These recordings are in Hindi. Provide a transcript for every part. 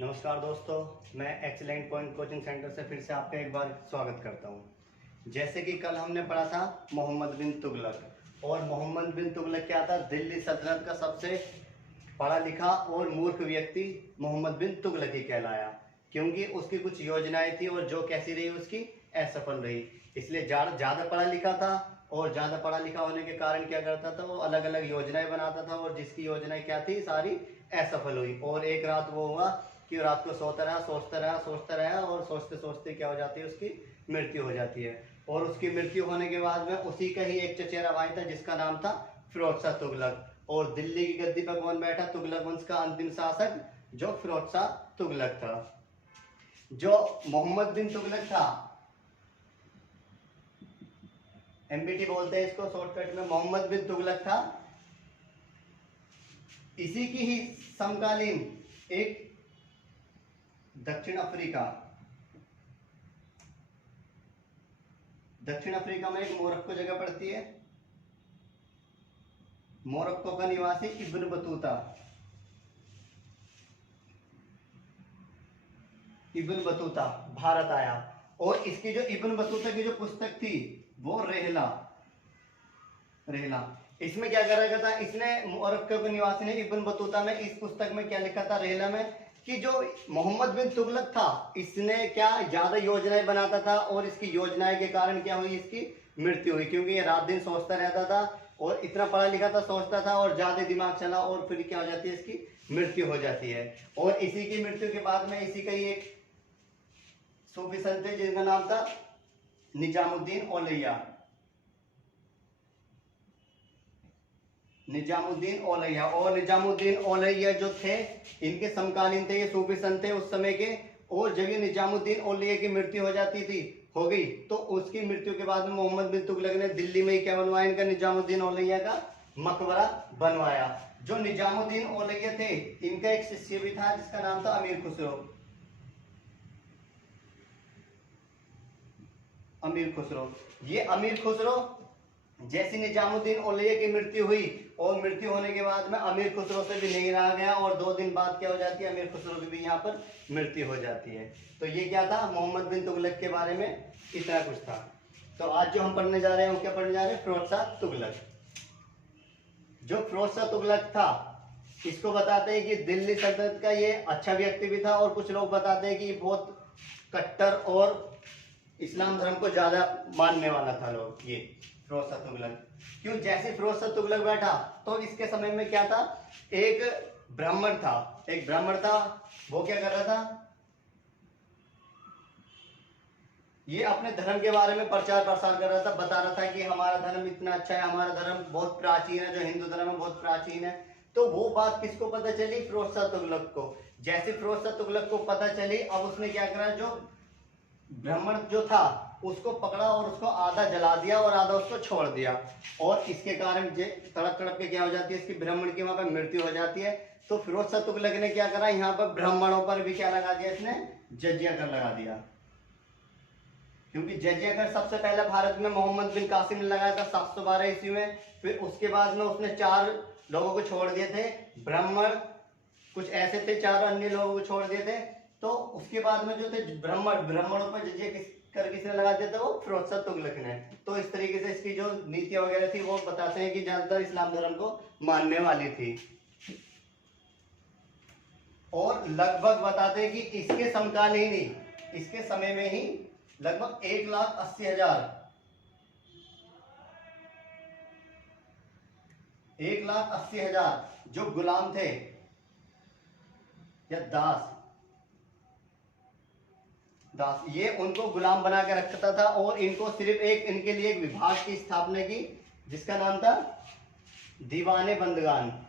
नमस्कार दोस्तों, मैं एक्सीलेंट पॉइंट कोचिंग सेंटर से फिर से आपका एक बार स्वागत करता हूं। जैसे कि कल हमने पढ़ा था मोहम्मद बिन तुगलक, और मोहम्मद बिन तुगलक क्या था? दिल्ली सल्तनत का सबसे पढ़ा लिखा और मूर्ख व्यक्ति मोहम्मद बिन तुगलक ही कहलाया, क्योंकि उसकी कुछ योजनाएं थी और जो कैसी रही उसकी असफल रही। इसलिए ज़्यादा पढ़ा लिखा था, और ज़्यादा पढ़ा लिखा होने के कारण क्या करता था, वो अलग अलग योजनाएं बनाता था, और जिसकी योजनाएं क्या थी सारी असफल हुई। और एक रात वो हुआ कि रात को सोता रहा और सोचते सोचते क्या हो जाती है, उसकी मृत्यु हो जाती है। और उसकी मृत्यु होने के बाद में उसी का ही एक चचेरा भाई था जिसका नाम था फिरोज शाह तुगलक। और दिल्ली की गद्दी पर कौन बैठा? तुगलक वंश का अंतिम शासक जो फिरोज शाह तुगलक था। जो मोहम्मद बिन तुगलक था, एमबीटी बोलते हैं इसको शॉर्टकट में, मोहम्मद बिन तुगलक था, इसी की ही समकालीन एक दक्षिण अफ्रीका में एक मोरक्को जगह पड़ती है। मोरक्को का निवासी इब्न बतूता भारत आया। और इसकी जो इब्न बतूता की जो पुस्तक थी वो रेहला। इसमें क्या करा गया था? इसने मोरक्को के निवासी ने इब्न बतूता में इस पुस्तक में क्या लिखा था रेहला में, कि जो मोहम्मद बिन तुगलक था इसने क्या ज्यादा योजनाएं बनाता था, और इसकी योजनाएं के कारण क्या हुई, इसकी मृत्यु हुई। क्योंकि ये रात दिन सोचता रहता था और इतना पढ़ा लिखा था, सोचता था और ज्यादा दिमाग चला, और फिर क्या हो जाती है, इसकी मृत्यु हो जाती है। और इसी की मृत्यु के बाद में इसी का ही एक सूफी संत थे जिनका नाम था निजामुद्दीन औलैया। और निजामुद्दीन औलैया जो थे इनके समकालीन थे, ये सूफी संत थे उस समय के। और जब ये निजामुद्दीन औलैया की मृत्यु हो गई तो उसकी मृत्यु के बाद में मोहम्मद बिन तुगलक ने दिल्ली में ही क्या बनवाया, इनका निजामुद्दीन औलैया का मकबरा बनवाया। जो निजामुद्दीन औलैया थे इनका एक शिष्य भी था जिसका नाम था अमीर खुसरो। ये अमीर खुसरो जैसी निजामुद्दीन औलैया की मृत्यु हुई, और मृत्यु होने के बाद में अमीर खुसरो से भी नहीं रहा गया, और 2 दिन बाद क्या हो जाती है, अमीर खुसरो की भी यहाँ पर मृत्यु हो जाती है। तो ये क्या था, मोहम्मद बिन तुगलक के बारे में इतना कुछ था। तो आज जो हम पढ़ने जा रहे हैं वो क्या पढ़ने जा रहे हैं? फिरोज शाह तुगलक। जो फिरोज शाह तुगलक था इसको बताते हैं कि दिल्ली सल्तनत का ये अच्छा व्यक्ति भी था, और कुछ लोग बताते हैं कि बहुत कट्टर और इस्लाम धर्म को ज्यादा मानने वाला था लोग। ये फिरोज शाह तुगलक क्यों? जैसे फिरोज शाह तुगलक बैठा तो इसके समय में क्या था, एक ब्राह्मण था। वो क्या कर रहा था, ये अपने धर्म के बारे में प्रचार प्रसार कर रहा था, बता रहा था कि हमारा धर्म इतना अच्छा है, हमारा धर्म बहुत प्राचीन है, जो हिंदू धर्म है बहुत प्राचीन है। तो वो बात किसको पता चली? फिरोज शाह तुगलक को। जैसे फिरोज शाह तुगलक को पता चली, अब उसने क्या करा, जो ब्राह्मण जो था उसको पकड़ा और उसको आधा जला दिया और आधा उसको छोड़ दिया। और इसके कारण तड़प तड़प के क्या हो जाती है, इसकी ब्राह्मण की वहां पर मृत्यु हो जाती है। तो फिरोज शाह तुगलक ने क्या करा, यहाँ पर ब्राह्मणों पर भी क्या लगा दिया, इसने जजिया कर लगा दिया। क्योंकि जजिया कर सबसे पहले भारत में मोहम्मद बिन कासिम ने लगाया था 712 ईस्वी में। फिर उसके बाद में उसने 4 लोगों को छोड़ दिए थे, ब्राह्मण कुछ ऐसे थे, 4 अन्य लोगों को छोड़ दिए थे। तो उसके बाद में जो थे ब्राह्मणों पर जजिया किसने लगा दिया था? वो फिरोज शाह तुगलक ने। तो इस तरीके से इसकी जो नीतियां वगैरह थी वो बताते हैं कि ज्यादातर इस्लाम धर्म को मानने वाली थी। और लगभग बताते हैं कि इसके समकालीन ही, इसके समय में ही लगभग 1,80,000 जो गुलाम थे या दास, ये उनको गुलाम बना के रखता था। और इनको सिर्फ इनके लिए एक विभाग की स्थापना की जिसका नाम था दीवाने बंदगान।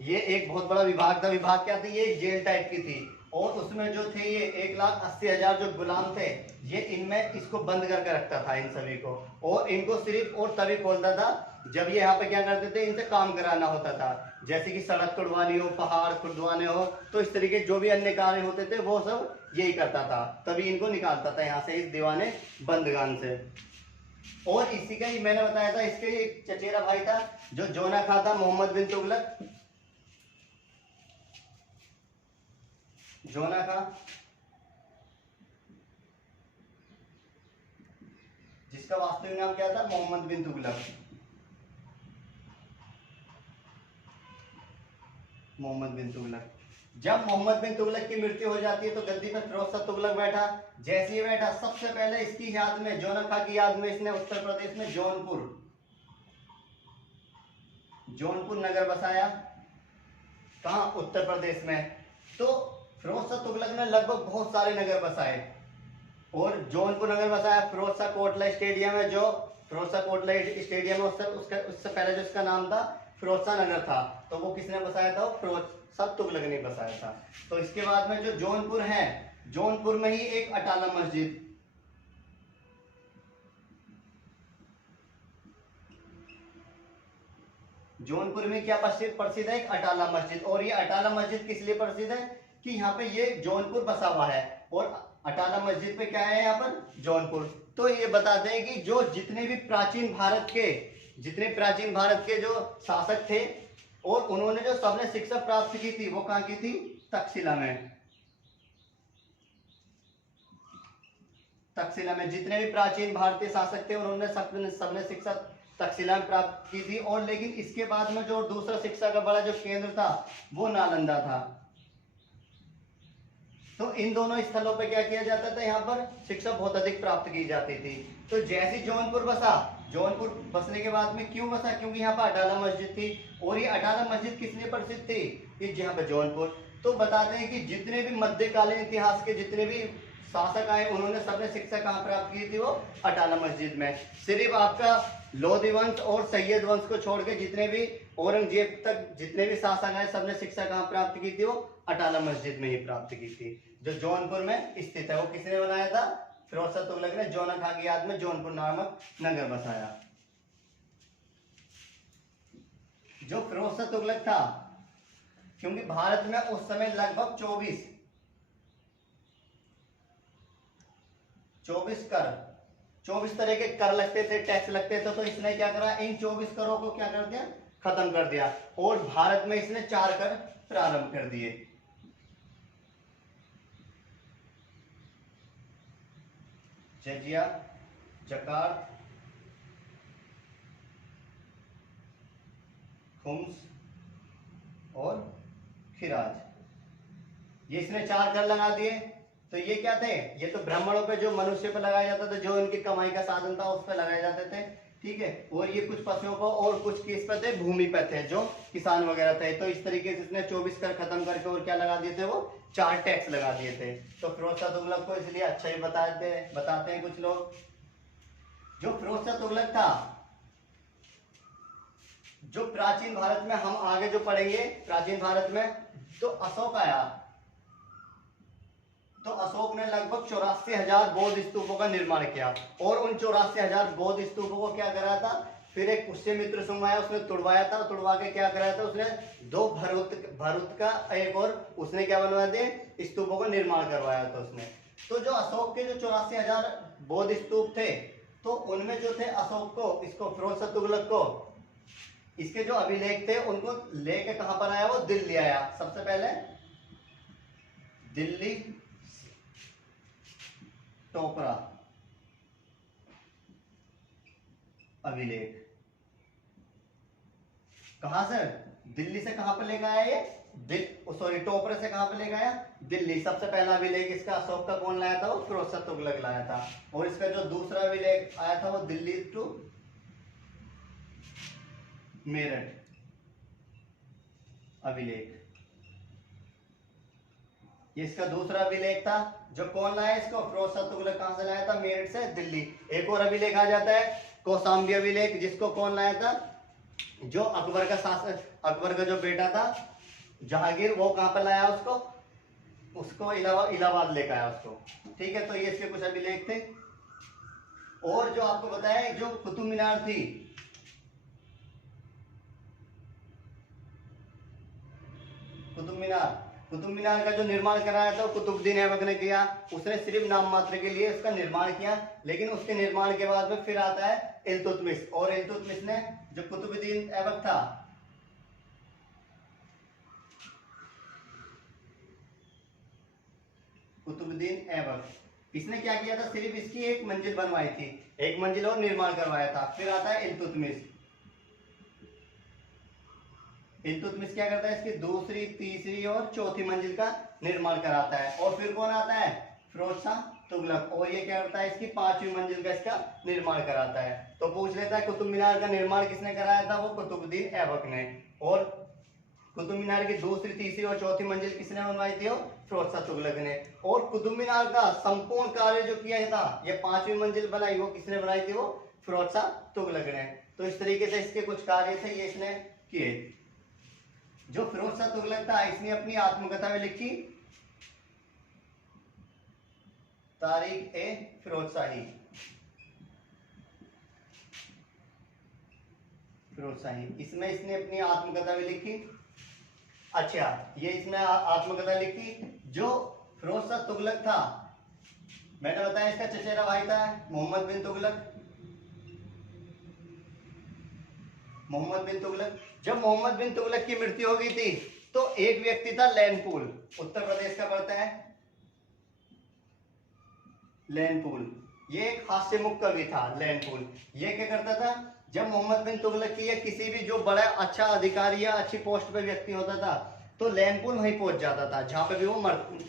ये एक बहुत बड़ा विभाग था। विभाग क्या थी? ये जेल टाइप की थी, और उसमें जो थे ये 1,80,000 जो गुलाम थे, ये इनमें इसको बंद करके रखता था इन सभी को। और इनको सिर्फ और तभी खोलता था जब ये यहाँ पे क्या करते थे, इनसे काम कराना होता था, जैसे कि सड़क तोड़वानी हो, पहाड़ खुदवाने हो, तो इस तरीके जो भी अन्य कार्य होते थे वो सब यही करता था। तभी इनको निकालता था यहाँ से, इस दीवाने बंदगान से। और इसी का ही मैंने बताया था, इसके ही एक चचेरा भाई था जो जोना खा था, मोहम्मद बिन तुगलक। जोना खा, जिसका वास्तविक नाम क्या था, मोहम्मद बिन तुगलक। मोहम्मद बिन तुगलक। जब मोहम्मद बिन तुगलक की मृत्यु हो जाती है तो गद्दी पर फिरोज शाह तुगलक बैठा। जैसे ही बैठा, सबसे पहले इसकी याद में, जोना खा की याद में, इसने उत्तर प्रदेश में जौनपुर नगर बसाया। कहाँ? उत्तर प्रदेश में। तो फिरोज शाह तुगलक ने लगभग बहुत सारे नगर बसाए, और जौनपुर नगर बसाया। फिरोज शाह कोटला स्टेडियम है, जो फिरोज शाह कोटला स्टेडियम है, उससे पहले जो इसका नाम था फिरोज शाह नगर था, तो वो किसने बसाया था? फिरोज शाह तुगलक ने बसाया था। तो इसके बाद में जो जौनपुर है, जौनपुर में ही एक अटाला मस्जिद, जौनपुर में क्या प्रसिद्ध है? एक अटाला मस्जिद। और ये अटाला मस्जिद किस लिए प्रसिद्ध है? कि यहाँ पे ये जौनपुर बसा हुआ है, और अटाला मस्जिद पे क्या है? यहाँ पर जौनपुर। तो ये बताते हैं कि जो जितने प्राचीन भारत के जो शासक थे, और उन्होंने जो सबने शिक्षा प्राप्त की थी, वो कहाँ की थी? तक्षशिला में। तक्षशिला में जितने भी प्राचीन भारतीय शासक थे, उन्होंने सबने शिक्षा तक्षशिला में प्राप्त की थी। और लेकिन इसके बाद में जो दूसरा शिक्षा का बड़ा जो केंद्र था, वो नालंदा था। तो इन दोनों स्थलों पर क्या किया जाता था? यहाँ पर शिक्षा बहुत अधिक प्राप्त की जाती थी। तो जैसे जौनपुर बसा, जौनपुर बसने के बाद में क्यों बसा? क्योंकि यहाँ पर अटाला मस्जिद थी। और ये अटाला मस्जिद किस लिए प्रसिद्ध थी? कि जहाँ पर जौनपुर। तो बताते हैं कि जितने भी मध्यकालीन इतिहास के जितने भी शासक आए, उन्होंने सबने शिक्षा कहाँ प्राप्त की थी? वो अटाला मस्जिद में। सिर्फ आपका लोधी वंश और सैयद वंश को छोड़ के जितने भी औरंगजेब तक जितने भी शासक आए, सबने शिक्षा कहाँ प्राप्त की थी? वो अटाला मस्जिद में ही प्राप्त की थी, जो जौनपुर में स्थित है। वो किसने बनाया था? फिरोज शाह तुगलक ने जोना खा की याद में जौनपुर नामक नगर बसाया। जो फिरोज शाह तुगलक था, क्योंकि भारत में उस समय लगभग 24 तरह के कर लगते थे, टैक्स लगते थे। तो इसने क्या करा? इन 24 करों को क्या कर दिया? खत्म कर दिया। और भारत में इसने 4 कर प्रारंभ कर दिए। जजिया, जकात, खुम्स और खिराज। ये इसने 4 कर लगा दिए। तो ये क्या थे? ये तो ब्राह्मणों पे, जो मनुष्य पे लगाया जाता था, जो इनकी कमाई का साधन था, उस पे लगाए जाते थे। ठीक है। और ये कुछ पशुओं को, और कुछ किस पे थे? भूमि पे थे, जो किसान वगैरह थे। तो इस तरीके से इसने 24 कर खत्म करके और क्या लगा दिए थे? वो 4 टैक्स लगा दिए थे। तो फिरोज शाह तुगलक को इसलिए अच्छा ही बताते हैं कुछ लोग। जो फिरोज शाह तुगलक था, जो प्राचीन भारत में, हम आगे जो पढ़ेंगे प्राचीन भारत में, तो अशोक आया। तो अशोक ने लगभग 84,000 बौद्ध स्तूपों का निर्माण किया। और उन 84,000 बौद्ध स्तूपों को क्या करा था? फिर एक पुष्यमित्र सिंह आया, उसने तुड़वाया था। तुड़वा के क्या कराया था? उसने 2 भरूत का एक और उसने क्या बनवा दिए? स्तूपों का निर्माण करवाया था उसने। तो जो अशोक के जो 84,000 बौद्ध स्तूप थे, तो उनमें जो थे, अशोक को, इसको फिरोज शाह तुगलक को, इसके जो अभिलेख थे, उनको लेके कहां पर आया? वो दिल्ली आया। सबसे पहले दिल्ली टोपरा अभिलेख। कहां से? दिल्ली से। कहां पर लेकर आया ये? टोपरा से कहां पर लेकर आया? दिल्ली। सबसे पहला अभिलेख इसका अशोक का कौन लाया था? वो फिरोज शाह तुगलक लाया था। और इसका जो दूसरा अभिलेख आया था, वो दिल्ली टू मेरठ अभिलेख। ये इसका दूसरा अभिलेख था। जो कौन लाया इसको? फिरोज शाह तुगलक। कहां से लाया था? मेरठ से दिल्ली। एक और अभिलेख आ जाता है, कौशाम्बी अभिलेख, जिसको कौन लाया था? जो अकबर का शासक, अकबर का जो बेटा था जहांगीर, वो कहां पर लाया उसको? उसको इलाहाबाद लेकर आया उसको। ठीक है। तो ये इसके कुछ अभिलेख थे। और जो आपको बताया, जो कुतुब मीनार थी, कुतुब मीनार, कुतुब मीनार का जो निर्माण कराया था वो कुतुबुद्दीन ऐबक ने किया। उसने सिर्फ नाम मात्र के लिए उसका निर्माण किया, लेकिन उसके निर्माण के बाद में फिर आता है इल्तुतमिश, और इल्तुतमिश ने जो कुतुबुद्दीन ऐबक था, कुतुबुद्दीन ऐबक, इसने क्या किया था, सिर्फ इसकी एक मंजिल बनवाई थी, एक मंजिल और निर्माण करवाया था। फिर आता है इल्तुतमिश। इल्तुतमिश क्या करता है, इसकी दूसरी, तीसरी और चौथी मंजिल का निर्माण कराता है। और फिर कौन आता है, फिरोज शाह तुगलक, और ये क्या करता है, इसकी पांचवी मंजिल का इसका निर्माण कराता है। तो पूछ लेता है कुतुब मीनार का निर्माण किसने कराया था, वो कुतुबुद्दीन ऐबक ने। और कुतुब मीनार की दूसरी, तीसरी और चौथी मंजिल किसने बनवाई थी, फिरोज शाह तुगलक ने। और कुतुब मीनार का संपूर्ण कार्य जो किया था, ये पांचवी मंजिल बनाई, वो किसने बनाई थी, वो फिरोज शाह तुगलक ने। तो इस तरीके से इसके कुछ कार्य थे, ये इसने किए। जो फिरोज शाह तुगलक था, इसने अपनी आत्मकथा में लिखी तारीख ए फिरोज शाही, फिरोज शाही, इसमें इसने अपनी आत्मकथा में लिखी। अच्छा, ये इसमें आत्मकथा लिखी। जो फिरोज शाह तुगलक था, मैंने बताया इसका चचेरा भाई था मोहम्मद बिन तुगलक, मोहम्मद बिन तुगलक। जब मोहम्मद बिन तुगलक की मृत्यु हो गई थी, तो एक व्यक्ति था लैनपुल, उत्तर प्रदेश का पड़ता है लैनपुल। ये एक हास्यमुख कवि था लैनपुल। ये क्या करता था, जब मोहम्मद बिन तुगलक की या किसी भी जो बड़ा अच्छा अधिकारी या अच्छी पोस्ट पे व्यक्ति होता था, तो लैनपुल वहीं पहुंच जाता था, जहां पे भी वो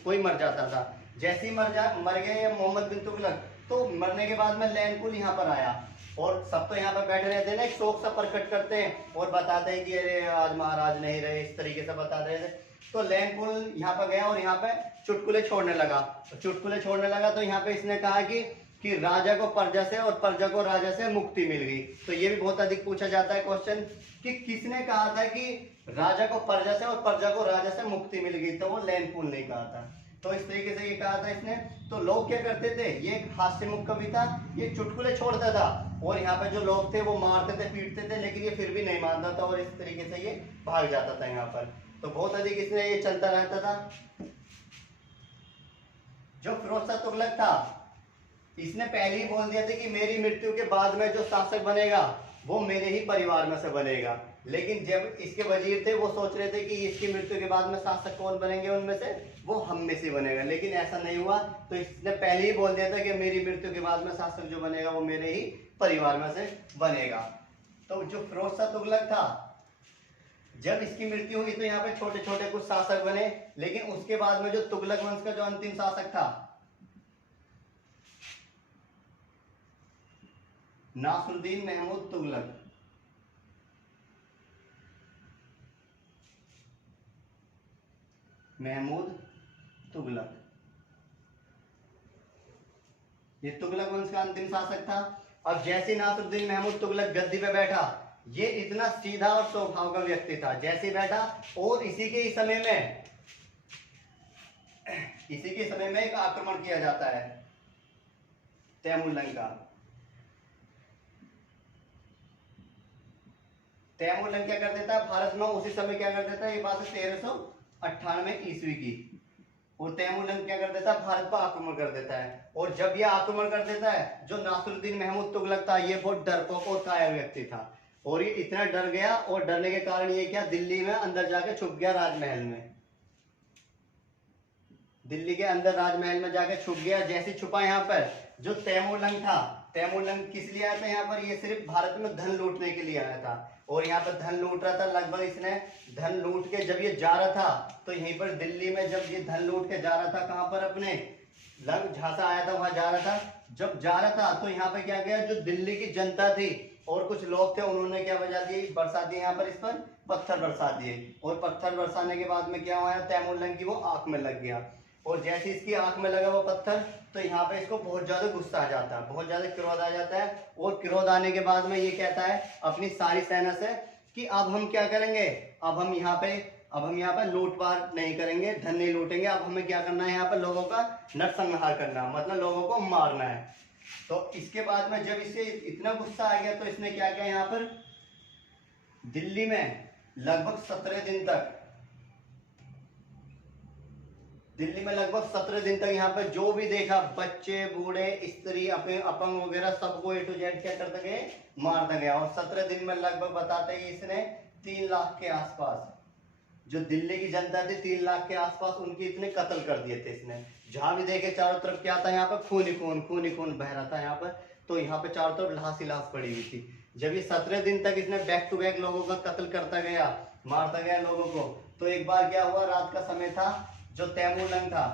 कोई मर जाता था। जैसे ही मर गए मोहम्मद बिन तुगलक, तो मरने के बाद में लैनपुल यहाँ पर आया, और सब तो यहाँ पर बैठे रहते हैं ना, एक शोक सा प्रकट करते हैं और बताते हैं कि अरे आज महाराज नहीं रहे, इस तरीके से बता रहे थे। तो लैनपुल यहाँ पर गया और यहाँ पे चुटकुले छोड़ने लगा। चुटकुले छोड़ने लगा तो यहाँ पे इसने कहा कि राजा को प्रजा से और प्रजा को राजा से मुक्ति मिल गई। तो ये भी बहुत अधिक पूछा जाता है क्वेश्चन कि किसने कहा था कि राजा को प्रजा से और प्रजा को राजा से मुक्ति मिल गई, तो वो लैनपुल ने कहा था। तो इस तरीके से ये कहा था इसने। तो लोग क्या करते थे, ये एक हास्यमुख कवि था, ये चुटकुले छोड़ता था, और यहाँ पे जो लोग थे वो मारते थे, पीटते थे, लेकिन ये फिर भी नहीं मानता था, और इस तरीके से ये भाग जाता था यहाँ पर। तो बहुत अधिक इसने ये चलता रहता था। जो फिरोज शाह तुगलक था, इसने पहले ही बोल दिया था कि मेरी मृत्यु के बाद में जो शासक बनेगा वो मेरे ही परिवार में से बनेगा। लेकिन जब इसके वजीर थे, वो सोच रहे थे कि इसकी मृत्यु के बाद में शासक कौन बनेंगे उनमें से, वो हम में से बनेगा, लेकिन ऐसा नहीं हुआ। तो इसने पहले ही बोल दिया था कि मेरी मृत्यु के बाद में शासक जो बनेगा वो मेरे ही परिवार में से बनेगा। तो जो फिरोज शाह तुगलक था, जब इसकी मृत्यु हुई तो यहाँ पे छोटे छोटे कुछ शासक बने, लेकिन उसके बाद में जो तुगलक वंश का जो अंतिम शासक था, नासरुद्दीन महमूद तुगलक, महमूद तुगलक, ये तुगलक वंश का अंतिम शासक था। अब जैसे नासरुद्दीन महमूद तुगलक गद्दी पे बैठा, ये इतना सीधा और स्वभाव का व्यक्ति था, जैसे बैठा, और इसी के समय में एक आक्रमण किया जाता है तैमूरलंग का। तैमूरलंग क्या कर देता है भारत में, उसी समय क्या कर देता है, ये बात है 1398 ईस्वी की, और तैमूरलंग क्या कर देता है, भारत पर आक्रमण कर देता है। और जब यह आक्रमण कर देता है, जो नासरुद्दीन महमूद तुगलक था, ये बहुत डरपोक और कायर व्यक्ति था, और ये इतना डर गया, और डरने के कारण ये क्या, दिल्ली में अंदर जाके छुप गया राजमहल में, दिल्ली के अंदर राजमहल में जाके छुप गया। जैसे छुपा, यहाँ पर जो तैमूरलंग था, तैमूरलंग किस लिए आया था यहाँ पर, ये सिर्फ भारत में धन लूटने के लिए आया था, और यहाँ पर धन लूट रहा था। लगभग इसने धन लूट के जब ये जा रहा था, तो यहीं पर दिल्ली में जब ये धन लूट के जा रहा था, कहाँ पर, अपने लंग झांसा आया था, वहां जा रहा था। जब जा रहा था तो यहाँ पे क्या गया, जो दिल्ली की जनता थी और कुछ लोग थे, उन्होंने क्या बजा दिए, बरसा दिए यहाँ पर, इस पर पत्थर बरसा दिए, और पत्थर बरसाने के बाद में क्या हुआ, तैमूरलंग की वो आंख में लग गया, और जैसे इसकी आंख में लगा वो पत्थर, तो यहाँ पे इसको बहुत ज्यादा गुस्सा आ जाता है, बहुत ज्यादा क्रोध आ जाता है। और क्रोध आने के बाद में ये कहता है अपनी सारी सेना से कि अब हम क्या करेंगे, अब हम यहाँ पे लूटपाट नहीं करेंगे, धन नहीं लूटेंगे, अब हमें क्या करना है, यहाँ पर लोगों का नरसंहार करना, मतलब लोगों को मारना है। तो इसके बाद में जब इसे इतना गुस्सा आ गया, तो इसने क्या किया, यहाँ पर दिल्ली में लगभग 17 दिन तक दिल्ली में लगभग 17 दिन तक यहाँ पे जो भी देखा, बच्चे बूढ़े स्त्री अपंग वगैरह सबको A to Z क्या करता गया, मारता गया। और 17 दिन में लगभग बताते हैं इसने 3 लाख के आसपास जो दिल्ली की जनता थी, 3 लाख के आसपास उनकी इतने कत्ल कर दिए थे इसने। जहां भी देखे चारों तरफ क्या था, यहाँ पर खून ही खून, खून ही खून बह रहा था यहाँ पर। तो यहाँ पे चारों तरफ लाश ही लाश पड़ी हुई थी। जब ये 17 दिन तक इसने बैक टू बैक लोगों का कत्ल करता गया, मारता गया लोगों को, तो एक बार क्या हुआ, रात का समय था, जो तैमूरलंग था,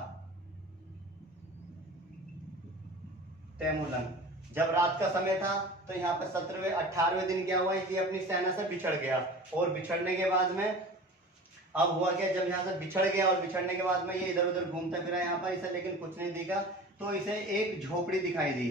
तैमूरलंग जब रात का समय था तो यहाँ पे 17वें 18वें दिन क्या हुआ, ये अपनी सेना से बिछड़ गया। और बिछड़ने के बाद में अब हुआ क्या, जब यहाँ से बिछड़ गया और बिछड़ने के बाद में ये इधर उधर घूमता फिरा यहाँ पर, इसे लेकिन कुछ नहीं दिखा। तो इसे एक झोपड़ी दिखाई दी,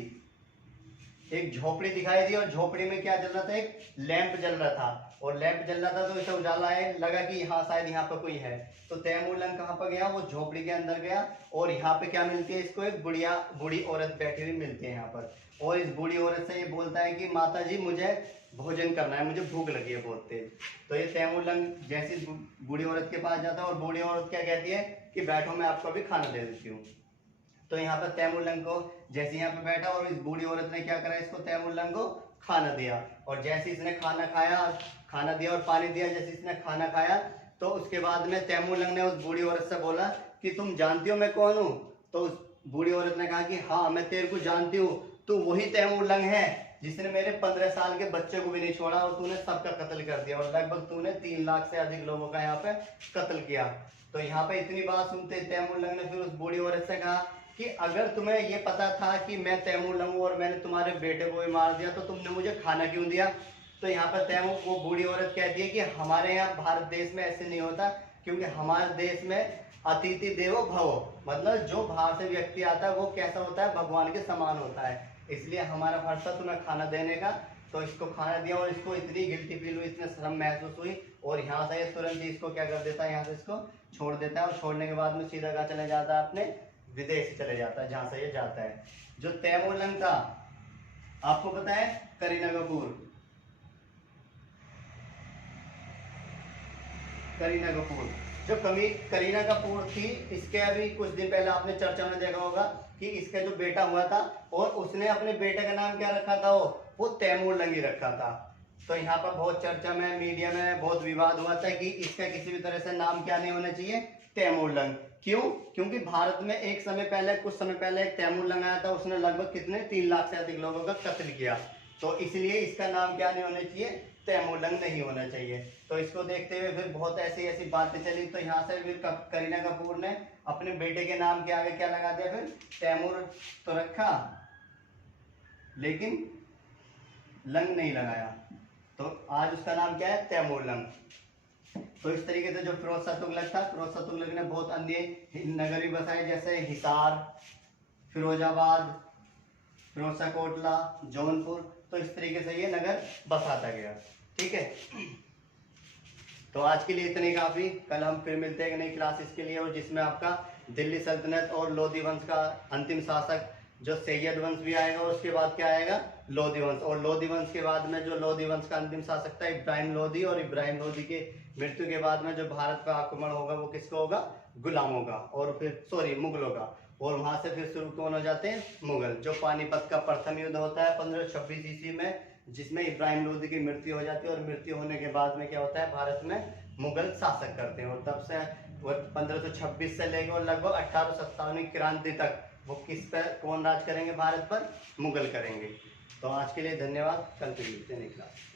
एक झोपड़ी दिखाई दी। और झोपड़ी में क्या जल रहा था, एक लैंप जल रहा था। और लैंप जल रहा था तो इसे उजाला है, लगा कि हाँ शायद यहाँ पर कोई है। तो तैमूरलंग कहाँ पर गया, वो झोपड़ी के अंदर गया। और यहाँ पे क्या मिलती है इसको, एक बूढ़ी औरत बैठी हुई मिलती है यहाँ पर। और इस बूढ़ी औरत से ये बोलता है कि माता जी मुझे भोजन करना है, मुझे भूख लगी है बहुत तेज। तो ये तैमूरलंग जैसी बूढ़ी औरत के पास जाता है और बूढ़ी औरत क्या कहती है कि बैठो मैं आपको अभी खाना दे देती हूँ। तो यहाँ पर तैमूरलंग को जैसे यहाँ पे बैठा और इस बूढ़ी औरत ने क्या करा, इसको तैमूरलंग को खाना दिया। और जैसे इसने खाना खाया, खाना दिया और पानी दिया, जैसे इसने खाना खाया तो उसके बाद में तैमूरलंग ने उस बूढ़ी औरत से बोला कि तुम जानती हो मैं कौन हूँ। तो उस बूढ़ी औरत ने कहा कि हाँ मैं तेरे को जानती हूँ, तू वही तैमूरलंग है जिसने मेरे 15 साल के बच्चे को भी नहीं छोड़ा और तूने सबका कत्ल कर दिया। और लगभग तूने 3 लाख से अधिक लोगों का यहाँ पे कत्ल किया। तो यहाँ पे इतनी बात सुनते तैमूरलंग ने फिर उस बूढ़ी औरत से कहा कि अगर तुम्हें ये पता था कि मैं तैमूरलंग हूँ और मैंने तुम्हारे बेटे को भी मार दिया तो तुमने मुझे खाना क्यों दिया। तो यहाँ पर तैमूर वो बूढ़ी औरत कहती है कि हमारे यहाँ भारत देश में ऐसे नहीं होता, क्योंकि हमारे देश में अतिथि देवो भव, मतलब जो बाहर से व्यक्ति आता है वो कैसा होता है, भगवान के समान होता है। इसलिए हमारा फर्ज था तुम्हें खाना देने का। तो इसको खाना दिया और इसको इतनी गिल्टी फील हुई, इतने शर्म महसूस हुई। और यहाँ से ये तुरंत ही इसको क्या कर देता है, यहाँ से इसको छोड़ देता है। और छोड़ने के बाद में सीधा कहाँ चले जाता है, अपने विदेश चले जाता है जहाँ से ये जाता है। जो तैमूरलंग था आपको पता है, करीना कपूर, करीना कपूर जो करीना कपूर थी, इसके अभी कुछ दिन पहले आपने चर्चा में देखा होगा कि इसका जो बेटा हुआ था और उसने अपने बेटे का नाम क्या रखा था, वो तैमूरलंग ही रखा था। तो यहाँ पर बहुत चर्चा में, मीडिया में बहुत विवाद हुआ था कि इसका किसी भी तरह से नाम क्या नहीं होना चाहिए, तैमूरलंग। क्यों? क्योंकि भारत में एक समय पहले, कुछ समय पहले एक तैमूरलंग आया था, उसने लगभग कितने 3 लाख से अधिक लोगों का कत्ल किया। तो इसलिए इसका नाम क्या नहीं होना चाहिए, तैमूरलंग नहीं होना चाहिए। तो इसको देखते हुए फिर बहुत ऐसी ऐसी बातें चली। तो यहाँ से फिर करीना कपूर ने अपने बेटे के नाम के आगे क्या लगा दिया, फिर तैमूर तो रखा लेकिन लंग नहीं लगाया। तो आज उसका नाम क्या है, तैमूरलंग। तो इस तरीके से जो फिरोज शाह तुगलक था, फिरोज शाह तुगलक ने बहुत अन्य नगर भी बसाए, जैसे हिसार, फिरोजाबाद, फिरोज शाह कोटला, जौनपुर। तो इस तरीके से ये नगर बसाता गया। ठीक है, तो आज के लिए इतने ही काफी। कल हम फिर मिलते हैं नई क्लासेस के लिए, और जिसमें आपका दिल्ली सल्तनत और लोधी वंश का अंतिम शासक जो सैयद वंश भी आएगा, और उसके बाद क्या आएगा, लोधी वंश। और लोधी वंश के बाद में जो लोधी वंश का अंतिम शासक था इब्राहिम लोधी, और इब्राहिम लोधी के मृत्यु के बाद में जो भारत पर आक्रमण होगा वो किसका होगा, गुलामों का, और फिर मुगलों का। और वहां से फिर शुरू कौन हो जाते हैं, मुगल। जो पानीपत का प्रथम युद्ध होता है 1526 ईस्वी में, जिसमें इब्राहिम लोधी की मृत्यु हो जाती है। और मृत्यु होने के बाद में क्या होता है, भारत में मुगल शासक करते हैं। और तब से 1526 से लेकर और लगभग 1857 की क्रांति तक वो किस पर, कौन राज करेंगे भारत पर, मुगल करेंगे। तो आज के लिए धन्यवाद, कल फिर मिलते हैं नई क्लास।